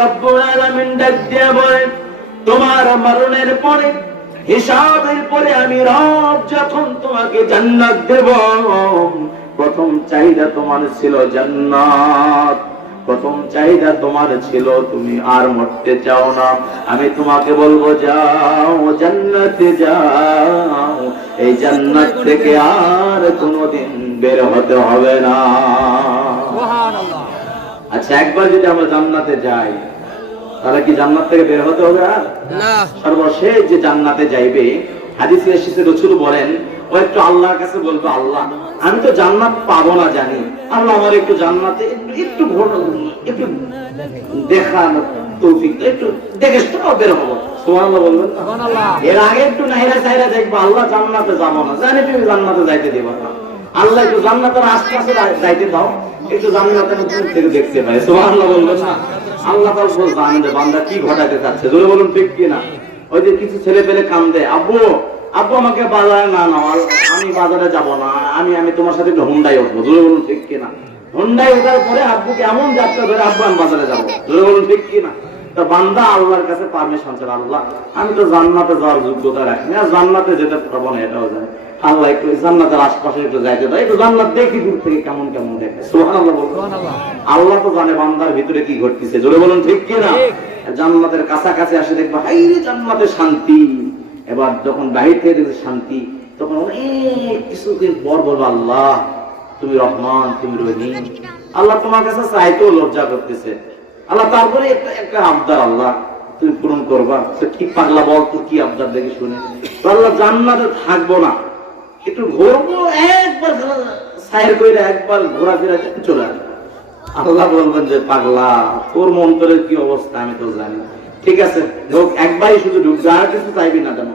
রব্বুল আলামিন ডাক দিয়ে বলেন, তোমার মরণের পরে, হিসাবের পরে আমি রব যখন তোমাকে জান্নাত দেব, প্রথম চাহিদা তোমার ছিল জান্নাত, প্রথম চাহিদা তোমার ছিল তুমি আর মরতে চাও না। আমি তোমাকে বলবো যাও জান্নাতে যাও, এই জান্নাত থেকে আর কোনোদিন বের হতে হবে না। আচ্ছা, একবার যদি আমরা জান্নাতে যাই তাহলে কি জান্নাত থেকে বের হতে হবে আর না? সর্বশেষ যে জান্নাতে যাইবে, হাদিসে এসেছে রাসূল বলেন, ও একটু আল্লাহর কাছে বলবে, আল্লাহ আমি তো জান্নাত পাবো না জানি, আল্লাহ আমার একটু জান্নাতে একটু দেখার তৌফিক, একটু দেখে বের হবো। সুবহানাল্লাহ বলবেন না? এর আগে একটু নাইরা চাইরা দেখবো, আল্লাহ জান্নাতে যাবো না, জানি তুমি জান্নাতে যাইতে দিবা না, আল্লাহ একটু জান্নাতের আশপাশে যাইতে দাও, একটু জান্নাতের থেকে দেখতে পাই। সুবহানাল্লাহ বলবেন না? আল্লাহ তাআলা জানেন যে বান্দা কি ঘটাতে চাচ্ছে, জোরে বলুন ঠিক কি না? ওই যে কিছু ছেলে পেলে কান্দে, আব্বু আব্বু আমাকে বাজারে না নাও, আমি বাজারে যাব না, আমি তোমার সাথে একটু হুন্ডাই উঠবো, জোরে বলুন ঠিক কি না? হুন্ডাই ওঠার পরে আব্বুকে এমন যাত্রা ধরে, আব্বু আমি বাজারে যাবো, জোরে বলুন ঠিক কি না? তো বান্দা আল্লাহর কাছে পারমিশন চায়, আল্লাহ আমি তো জান্নাতে যাওয়ার যোগ্যতা রাখি না, জান্নাতে যেতে পারবো না, এটাও জানি, আল্লাহ একটু জান্নাতের আশপাশে একটু যাইতে দাও, একটু জান্নাত দেখি দূর থেকে কেমন কেমন দেখে। সুবহানাল্লাহ বলুন। আল্লাহ তো জানে বান্দার ভিতরে কি ঘটতেছে, জোরে বলুন ঠিক কি না? জান্নাতের কাছাকাছি আসে দেখবা হাই রে জান্নাতে শান্তি, এবার যখন বাহির থেকে দেখবে শান্তি, তখন অনেক কিছুদিন পর বলবো, আল্লাহ তুমি রহমান, তুমি রহিম, আল্লাহ তোমার কাছে চাইতেও লজ্জা করতেছে, আল্লাহ তারপরে একটা আবদার, আল্লাহ তুমি পূরণ করবা। কি পাগলা বল, তোর কি আবদার দেখে শুনে। আল্লাহ জান্নাতে থাকবো না, একটু ঘুরবো, একবার সাইর কইরা একবার ঘোরাফেরা চলে আসবে। আল্লাহ বলবেন যে পাগলা, তোর মন্তরের কি অবস্থা আমি তো জানি, ঠিক আছে ঢোক, একবারই শুধু ঢুকবে, আর কিছু চাইবি না কেন?